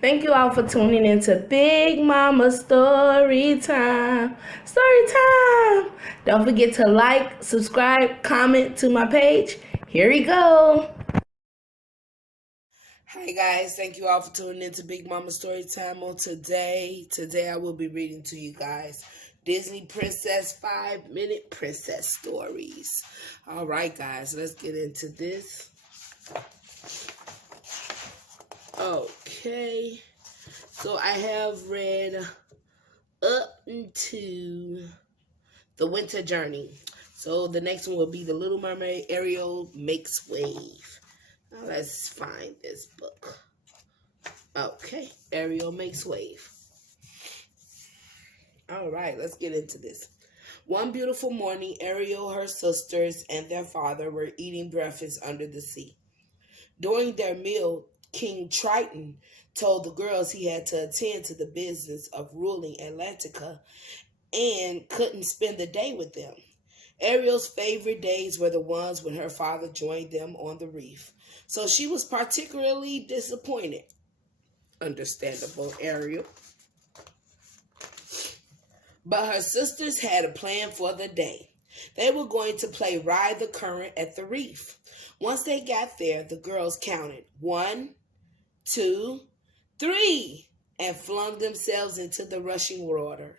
Thank you all for tuning into Big Mama Story Time. Story Time! Don't forget to like, subscribe, comment to my page. Here we go. Hi guys, thank you all for tuning into Big Mama Story Time on today. Today I will be reading to you guys Disney Princess 5-minute princess stories. All right guys, let's get into this. Okay. So I have read up into The Winter Journey. So the next one will be The Little Mermaid, Ariel Makes Wave. Now let's find this book. Okay, Ariel Makes Wave. All right, let's get into this. One beautiful morning, Ariel, her sisters, and their father were eating breakfast under the sea. During their meal, King Triton told the girls he had to attend to the business of ruling Atlantica and couldn't spend the day with them. Ariel's favorite days were the ones when her father joined them on the reef, so she was particularly disappointed. Understandable, Ariel. But her sisters had a plan for the day. They were going to play Ride the Current at the reef. Once they got there, the girls counted 1, 2, 3, and flung themselves into the rushing water.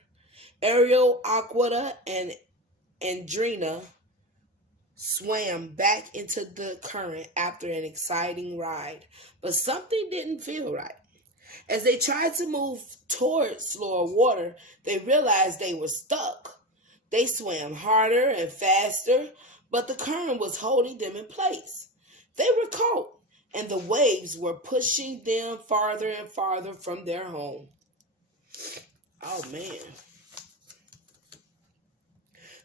Ariel, Aquata, and Andrina swam back into the current after an exciting ride, but something didn't feel right. As they tried to move towards slower water, they realized they were stuck. They swam harder and faster, but the current was holding them in place. They were caught, and the waves were pushing them farther and farther from their home. Oh, man.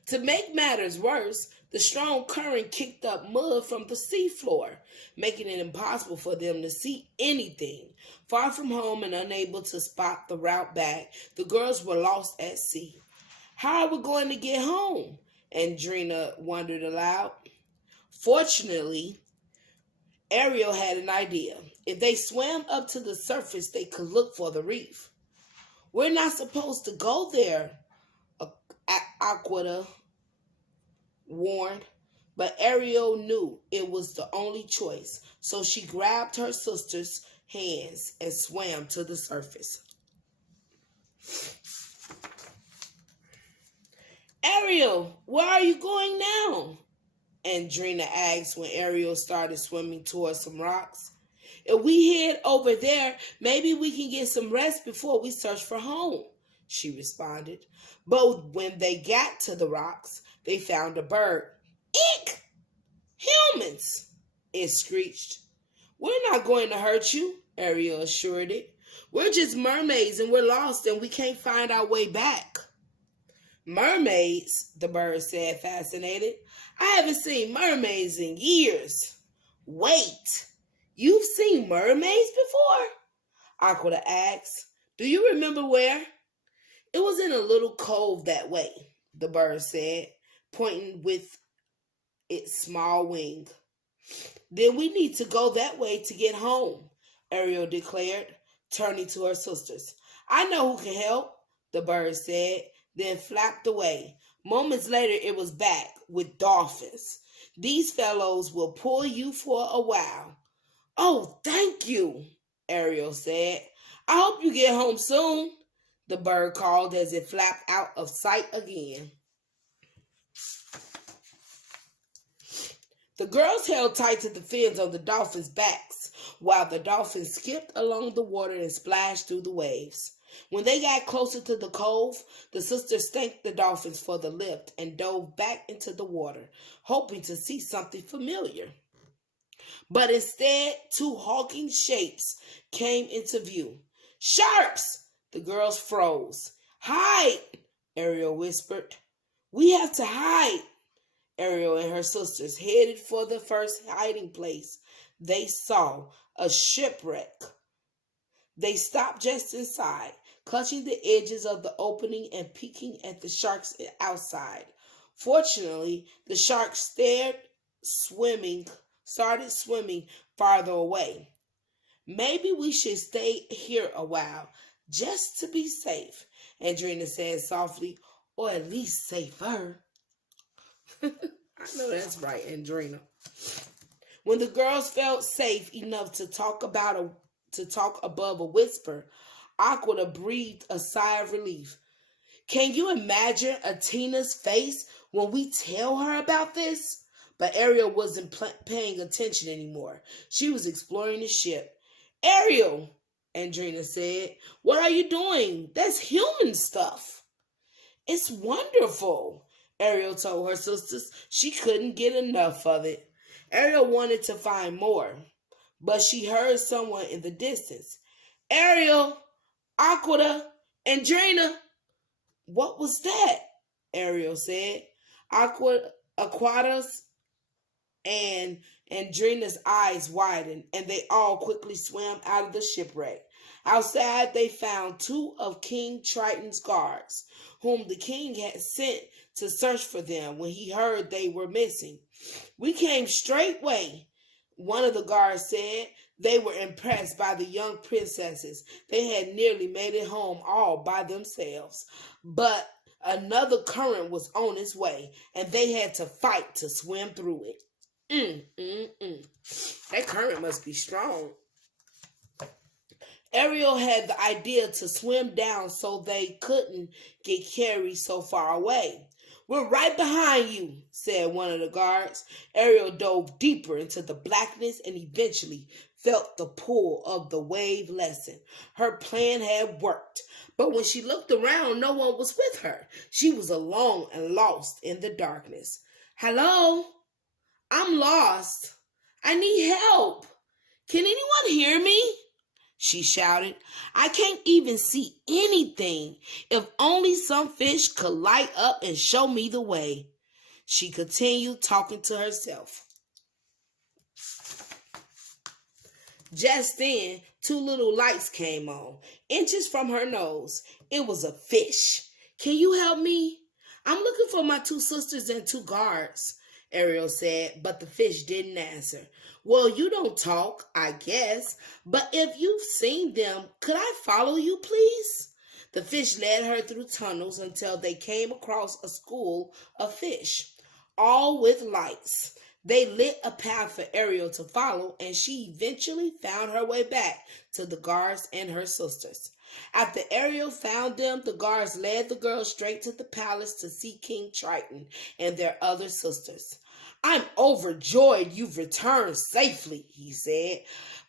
To make matters worse, the strong current kicked up mud from the seafloor, making it impossible for them to see anything. Far from home and unable to spot the route back, the girls were lost at sea. How are we going to get home? Andrina wondered aloud. Fortunately, Ariel had an idea. If they swam up to the surface, they could look for the reef. We're not supposed to go there, Aquata warned, but Ariel knew it was the only choice, so she grabbed her sister's hands and swam to the surface. Ariel, where are you going now? Andrina asked when Ariel started swimming towards some rocks. If we head over there, maybe we can get some rest before we search for home, she responded. But when they got to the rocks, they found a bird. Eek! Humans! It screeched. We're not going to hurt you, Ariel assured it. We're just mermaids and we're lost and we can't find our way back. Mermaids, the bird said, fascinated. I haven't seen mermaids in years. Wait, you've seen mermaids before? Aquila asked. Do you remember where? It was in a little cove that way, the bird said, pointing with its small wing. Then we need to go that way to get home, Ariel declared, turning to her sisters. I know who can help, the bird said, then flapped away. Moments later, it was back with dolphins. These fellows will pull you for a while. Oh, thank you, Ariel said. I hope you get home soon, the bird called as it flapped out of sight again. The girls held tight to the fins on the dolphins' backs while the dolphins skipped along the water and splashed through the waves. When they got closer to the cove, the sisters thanked the dolphins for the lift and dove back into the water, hoping to see something familiar. But instead, two hulking shapes came into view. Sharks! The girls froze. Hide! Ariel whispered. We have to hide. Ariel and her sisters headed for the first hiding place they saw, a shipwreck. They stopped just inside, clutching the edges of the opening and peeking at the sharks outside. Fortunately, the sharks started swimming farther away. Maybe we should stay here a while, just to be safe, Andrina said softly, or at least safer. I know that's right, Andrina. When the girls felt safe enough to talk above a whisper, Aquila breathed a sigh of relief. Can you imagine Atina's face when we tell her about this? But Ariel wasn't paying attention anymore. She was exploring the ship. Ariel, Andrina said, what are you doing? That's human stuff. It's wonderful, Ariel told her sisters. She couldn't get enough of it. Ariel wanted to find more, but she heard someone in the distance. Ariel, Aquila, Andrina. What was that? Ariel said. Aquata's and Andrina's eyes widened, and they all quickly swam out of the shipwreck. Outside, they found two of King Triton's guards, whom the king had sent to search for them when he heard they were missing. We came straightway, one of the guards said. They were impressed by the young princesses. They had nearly made it home all by themselves. But another current was on its way, and they had to fight to swim through it. That current must be strong. Ariel had the idea to swim down so they couldn't get carried so far away. We're right behind you, said one of the guards. Ariel dove deeper into the blackness and eventually felt the pull of the wave lessen. Her plan had worked, but when she looked around, no one was with her. She was alone and lost in the darkness. Hello? I'm lost. I need help. Can anyone hear me? She shouted. I can't even see anything. If only some fish could light up and show me the way. She continued talking to herself. Just then, two little lights came on, inches from her nose. It was a fish. Can you help me? I'm looking for my two sisters and two guards, Ariel said, but the fish didn't answer. Well, you don't talk, I guess, but if you've seen them, could I follow you, please? The fish led her through tunnels until they came across a school of fish, all with lights. They lit a path for Ariel to follow, and she eventually found her way back to the guards and her sisters. After Ariel found them, the guards led the girls straight to the palace to see King Triton and their other sisters. I'm overjoyed you've returned safely, he said,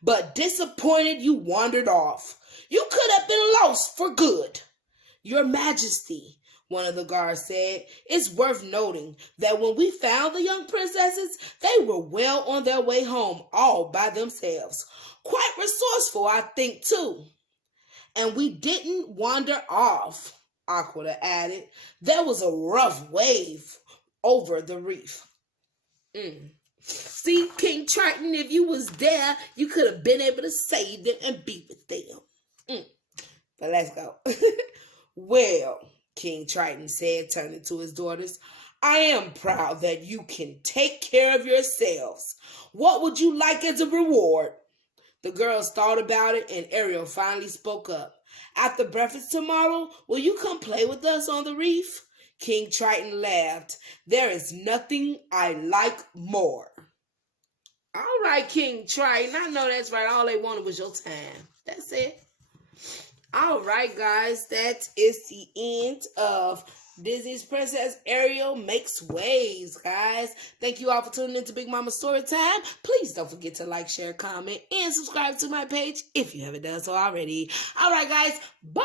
but disappointed you wandered off. You could have been lost for good. Your Majesty, one of the guards said, it's worth noting that when we found the young princesses, they were well on their way home all by themselves. Quite resourceful, I think, too. And we didn't wander off, Aquila added. There was a rough wave over the reef. See, King Triton, if you was there, you could have been able to save them and be with them. But let's go. Well, King Triton said, turning to his daughters, I am proud that you can take care of yourselves. What would you like as a reward? The girls thought about it, and Ariel finally spoke up. After breakfast tomorrow, will you come play with us on the reef? King Triton laughed. There is nothing I like more. All right, King Triton. I know that's right. All they wanted was your time. That's it. All right, guys. That is the end of Disney's Princess Ariel Makes Waves, guys. Thank you all for tuning in to Big Mama Storytime. Please don't forget to like, share, comment, and subscribe to my page if you haven't done so already. All right, guys. Bye.